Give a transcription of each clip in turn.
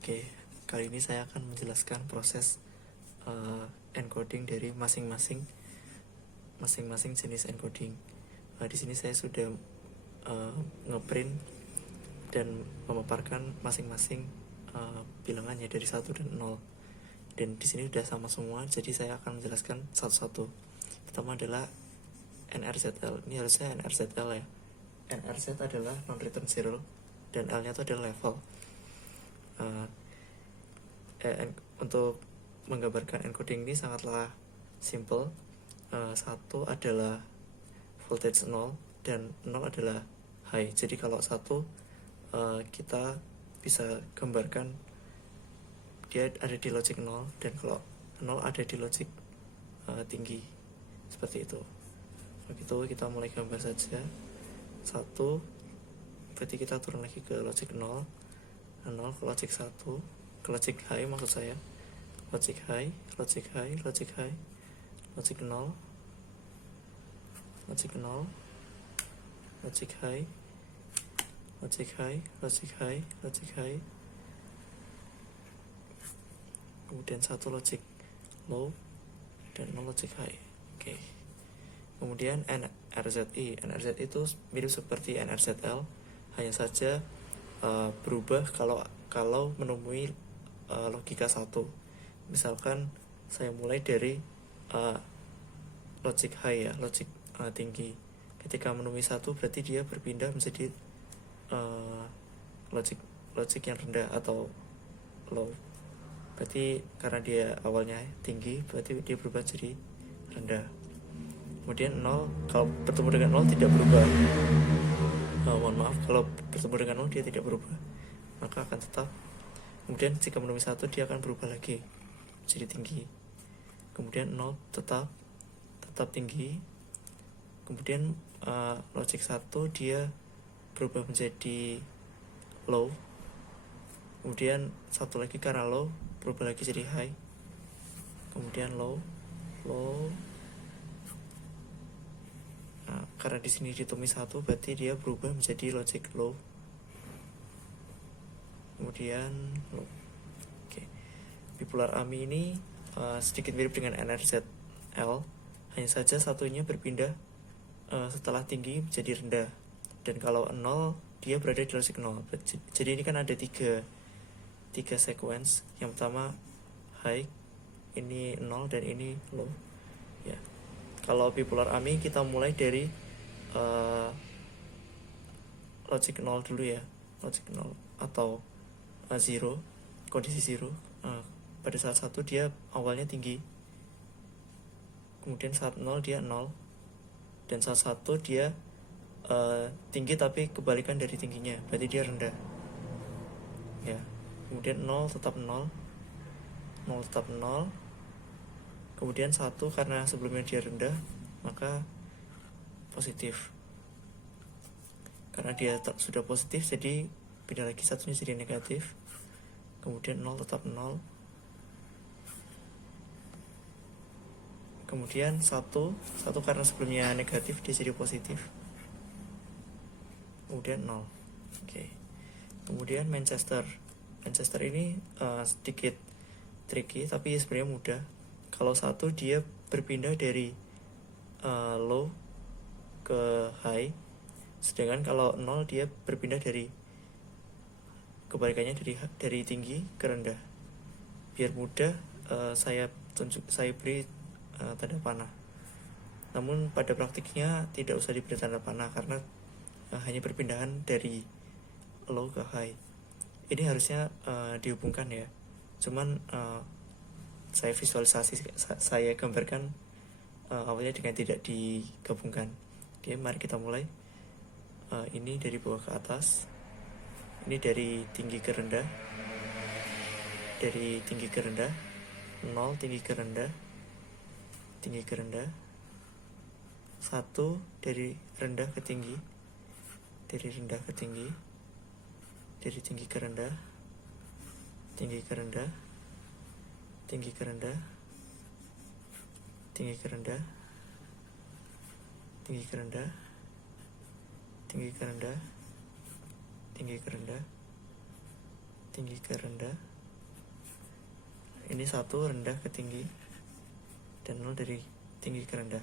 Oke, kali ini saya akan menjelaskan proses encoding dari masing-masing jenis encoding. Di sini saya sudah ngeprint dan memaparkan masing-masing bilangannya dari 1 dan 0. Dan di sini sudah sama semua, jadi saya akan menjelaskan satu-satu. Pertama adalah NRZL. Ini harusnya NRZL ya. NRZ adalah non-return zero dan L-nya itu adalah level. Untuk menggambarkan encoding ini sangatlah simple. Satu adalah voltage 0 dan 0 adalah high. Jadi kalau satu kita bisa gambarkan dia ada di logic 0, dan kalau 0 ada di logic tinggi, seperti itu. Begitu kita mulai gambar saja. Satu berarti kita turun lagi ke logic 0, 0 ke logic 1, ke logic high maksud saya, logic high, logic high, logic high, logic 0, logic 0, logic high, logic high, logic high, logic high, kemudian satu logic low dan 0 logic high. Oke. Kemudian NRZI. NRZI itu mirip seperti NRZL, hanya saja berubah kalau menemui logika 1. Misalkan saya mulai dari logic high ya, logic tinggi. Ketika menemui 1 berarti dia berpindah menjadi logic yang rendah atau low. Berarti karena dia awalnya tinggi, berarti dia berubah jadi rendah. Kemudian 0, kalau bertemu dengan 0 tidak berubah. Mohon maaf, kalau bertemu dengan 0 dia tidak berubah, maka akan tetap. Kemudian jika menemui 1 dia akan berubah lagi jadi tinggi. Kemudian 0 tetap tinggi. Kemudian logic 1 dia berubah menjadi low. Kemudian satu lagi karena low berubah lagi jadi high. Kemudian low. Karena di sini ditemui 1 berarti dia berubah menjadi logic low. Kemudian low. Oke. Bipolar AMI ini sedikit mirip dengan NRZL, hanya saja satunya berpindah setelah tinggi menjadi rendah. Dan kalau 0 dia berada di logic 0. Jadi ini kan ada tiga sequence. Yang pertama high, ini 0 dan ini low ya. Kalau bipolar AMI kita mulai dari logic 0 dulu ya, logic 0 atau 0, kondisi 0. Pada saat 1 dia awalnya tinggi, kemudian saat 0 dia 0, dan saat 1 dia tinggi tapi kebalikan dari tingginya, berarti dia rendah ya. Kemudian 0 tetap 0, 0 tetap 0. Kemudian 1 karena sebelumnya dia rendah, maka positif. Karena dia sudah positif, jadi pindah lagi satunya jadi negatif. Kemudian 0 tetap 0. Kemudian 1 karena sebelumnya negatif dia jadi positif. Kemudian 0. Oke. Kemudian Manchester ini sedikit tricky tapi sebenarnya mudah. Kalau 1 dia berpindah dari low ke high, sedangkan kalau 0 dia berpindah dari kebalikannya, dari tinggi ke rendah. Biar mudah saya beri tanda panah. Namun pada praktiknya tidak usah diberi tanda panah karena hanya perpindahan dari low ke high. Ini harusnya dihubungkan ya. Cuman saya visualisasi, saya gambarkan awalnya dengan tidak digabungkan. Oke, mari kita mulai. Ini dari bawah ke atas, ini dari tinggi ke rendah, dari tinggi ke rendah, 0 tinggi ke rendah, tinggi ke rendah, 1 dari rendah ke tinggi, dari rendah ke tinggi, dari tinggi ke rendah, tinggi ke rendah, tinggi ke rendah, tinggi ke rendah, tinggi ke rendah, tinggi ke rendah, tinggi ke rendah, tinggi ke rendah. Ini 1 rendah ke tinggi, dan 0 dari tinggi ke rendah.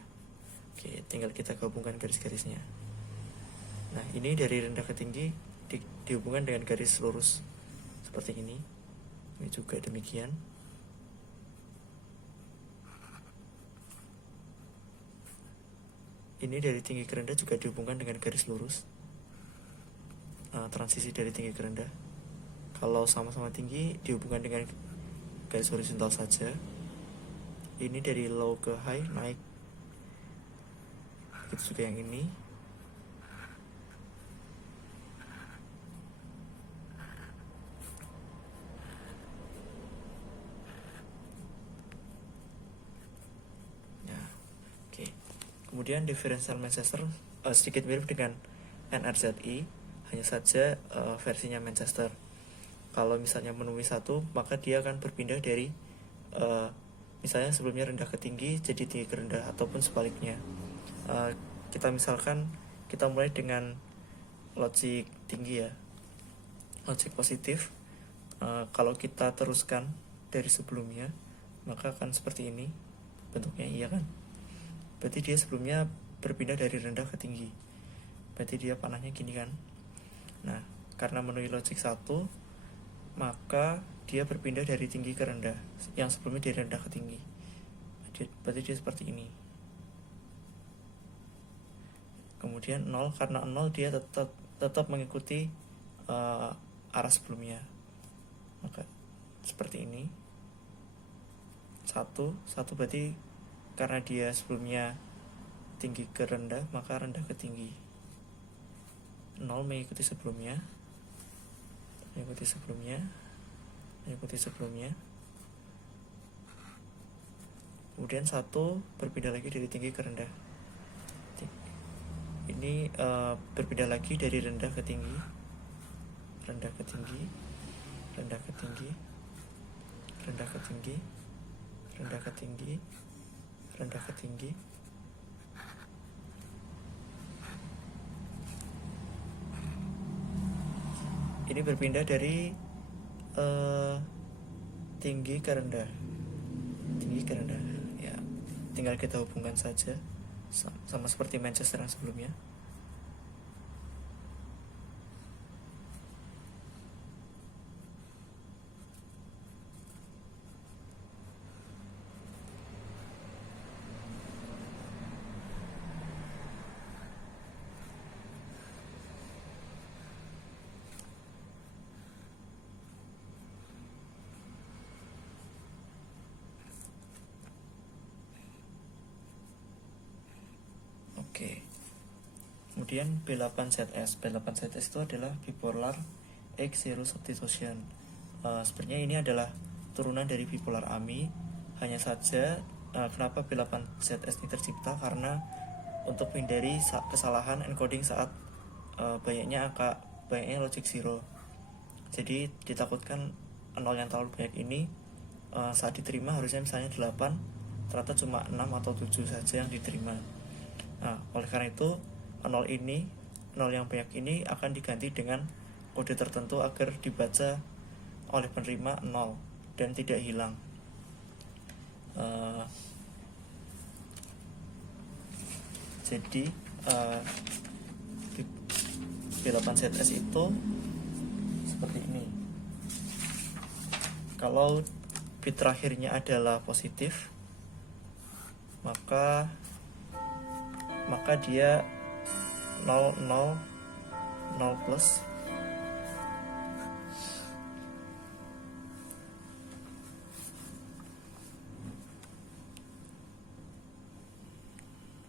Oke, tinggal kita gabungkan garis-garisnya. Nah, ini dari rendah ke tinggi dihubungkan dengan garis lurus seperti ini. Ini juga demikian. Ini dari tinggi ke rendah juga dihubungkan dengan garis lurus. Transisi dari tinggi ke rendah. Kalau sama-sama tinggi dihubungkan dengan garis horizontal saja. Ini dari low ke high naik. Begitu juga yang ini. Ya, oke. Kemudian differential Manchester sedikit mirip dengan NRZI, hanya saja versinya Manchester. Kalau misalnya menemui 1, maka dia akan berpindah dari misalnya sebelumnya rendah ke tinggi jadi tinggi ke rendah, ataupun sebaliknya. Kita misalkan kita mulai dengan logik tinggi ya, logik positif. Kalau kita teruskan dari sebelumnya, maka akan seperti ini bentuknya, iya kan? Berarti dia sebelumnya berpindah dari rendah ke tinggi, berarti dia panahnya gini kan. Nah, karena memenuhi logik 1, maka dia berpindah dari tinggi ke rendah, yang sebelumnya dari rendah ke tinggi. Berarti dia seperti ini. Kemudian 0, karena 0 dia tetap mengikuti arah sebelumnya, maka seperti ini. 1 berarti karena dia sebelumnya tinggi ke rendah, maka rendah ke tinggi. 0 mengikuti sebelumnya, mengikuti sebelumnya. Kemudian 1 berpindah lagi dari tinggi ke rendah. Ini berpindah lagi dari rendah ke tinggi, rendah ke tinggi, rendah ke tinggi, rendah ke tinggi, rendah ke tinggi, rendah ke tinggi. Ini berpindah dari tinggi ke rendah, tinggi ke rendah. Ya, tinggal kita hubungkan saja sama seperti Manchester yang sebelumnya. Oke. Kemudian B8ZS. B8ZS itu adalah bipolar X0 substitution. Sebenarnya ini adalah turunan dari bipolar AMI. Hanya saja kenapa B8ZS ini tercipta, karena untuk menghindari kesalahan encoding saat banyaknya logic 0. Jadi ditakutkan 0 yang terlalu banyak ini saat diterima harusnya misalnya 8, ternyata cuma 6 atau 7 saja yang diterima. Nah, oleh karena itu 0 yang banyak ini akan diganti dengan kode tertentu agar dibaca oleh penerima 0 dan tidak hilang. Jadi B8ZS itu seperti ini. Kalau bit terakhirnya adalah positif, maka dia 0 plus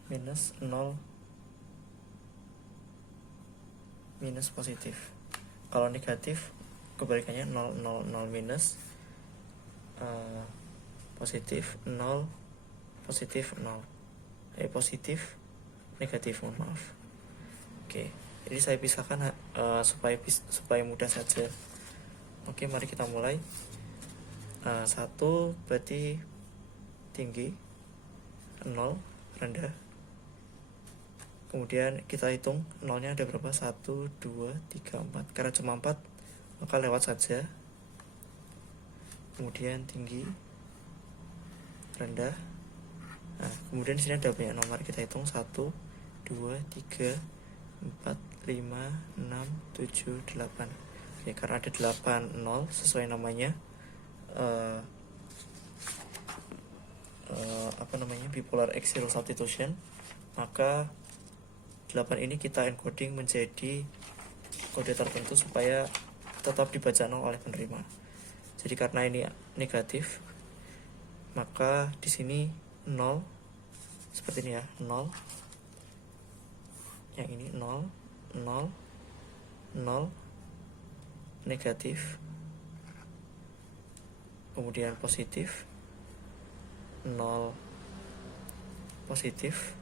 minus 0 minus positif. Kalau negatif kebalikannya 0 minus positif 0 positif 0 positif negatif, mohon maaf. Oke, jadi saya pisahkan supaya mudah saja. Oke, mari kita mulai. 1 berarti tinggi, 0 rendah. Kemudian kita hitung 0-nya ada berapa? 1, 2, 3, 4. Karena cuma 4, maka lewat saja. kemudian tinggi, rendah. Nah, kemudian di sini ada banyak nomor, kita hitung 1, 2, 3, 4, 5, 6, 7, 8. Oke, karena ada 8 0 sesuai namanya bipolar axial substitution, maka 8 ini kita encoding menjadi kode tertentu supaya tetap dibaca 0 oleh penerima. Jadi karena ini negatif, maka di sini 0 seperti ini ya, 0, yang ini 0, 0, 0, negatif, kemudian positif, 0, positif,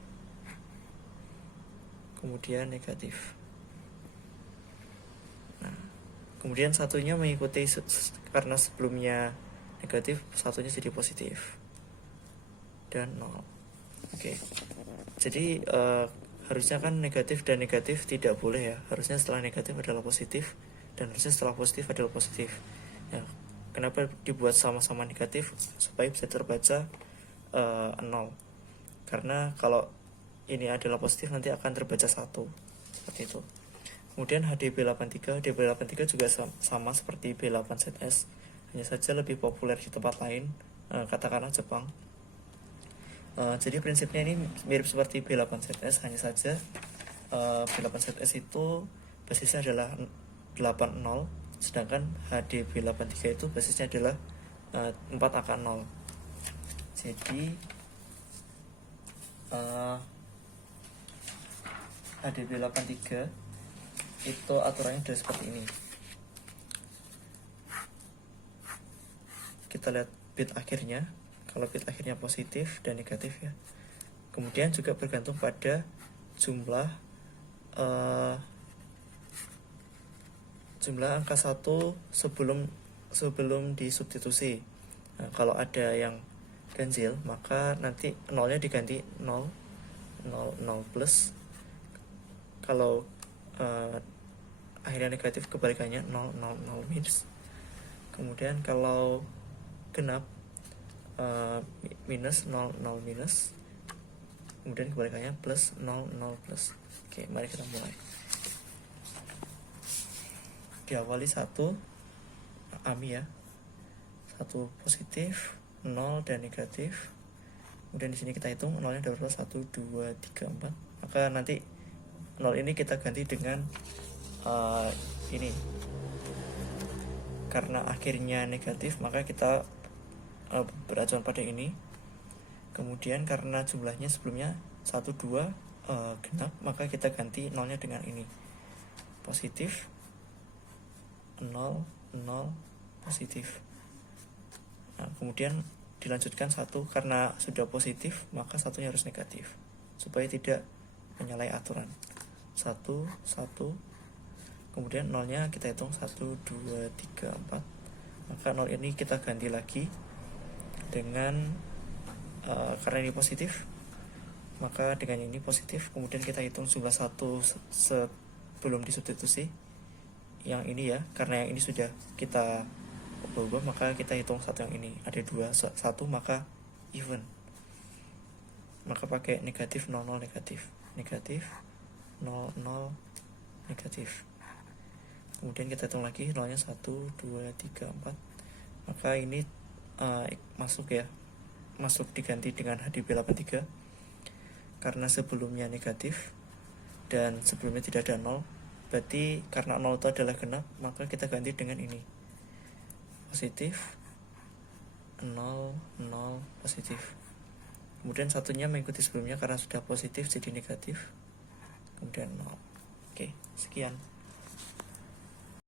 kemudian negatif. Nah, kemudian satunya mengikuti, karena sebelumnya negatif, satunya jadi positif, dan 0. Oke, jadi harusnya kan negatif dan negatif tidak boleh ya, harusnya setelah negatif adalah positif, dan harusnya setelah positif adalah positif ya. Kenapa dibuat sama-sama negatif? Supaya bisa terbaca 0, karena kalau ini adalah positif nanti akan terbaca 1, seperti itu. Kemudian HDB83 juga sama seperti B8ZS, hanya saja lebih populer di tempat lain, katakanlah Jepang. Jadi prinsipnya ini mirip seperti B8ZS, hanya saja B8ZS itu basisnya adalah 80, sedangkan HDB83 itu basisnya adalah 4 angka 0. Jadi HDB83 itu aturannya adalah seperti ini. Kita lihat bit akhirnya. Kalau bit akhirnya positif dan negatif ya. Kemudian juga bergantung pada jumlah angka 1 sebelum disubstitusi. Nah, kalau ada yang ganjil, maka nanti 0-nya diganti 0, 0, 0 plus. Kalau akhirnya negatif, kebalikannya 0, 0, 0 minus. Kemudian kalau genap, minus 0, 0 minus, kemudian kebalikannya plus 0, 0 plus. Oke, mari kita mulai. Diawali 1 AMI ya, 1 positif, 0 dan negatif. Kemudian di sini kita hitung 0-nya ada berapa? 1, 2, 3, 4. Maka nanti 0 ini kita ganti dengan ini. Karena akhirnya negatif, maka kita beracuan pada ini. Kemudian karena jumlahnya sebelumnya 1, 2 genap, maka kita ganti 0-nya dengan ini, positif, 0, 0, positif. Nah, kemudian dilanjutkan 1, karena sudah positif maka satunya harus negatif supaya tidak menyalahi aturan. 1, 1, kemudian 0-nya kita hitung 1, 2, 3, 4. Maka 0 ini kita ganti lagi dengan karena ini positif, maka dengan ini positif. Kemudian kita hitung jumlah 1 sebelum disubstitusi, yang ini ya, karena yang ini sudah kita ubah, maka kita hitung 1 yang ini. Ada 2, 1, maka even, maka pakai negatif 0, 0, negatif, negatif 0, 0, negatif. Kemudian kita hitung lagi 0-nya 1, 2, 3, 4. Maka ini masuk ya, masuk diganti dengan HDB83 karena sebelumnya negatif dan sebelumnya tidak ada 0. Berarti karena 0 itu adalah genap, maka kita ganti dengan ini, positif, 0, 0, positif. Kemudian satunya mengikuti sebelumnya karena sudah positif jadi negatif, kemudian 0. Oke, sekian.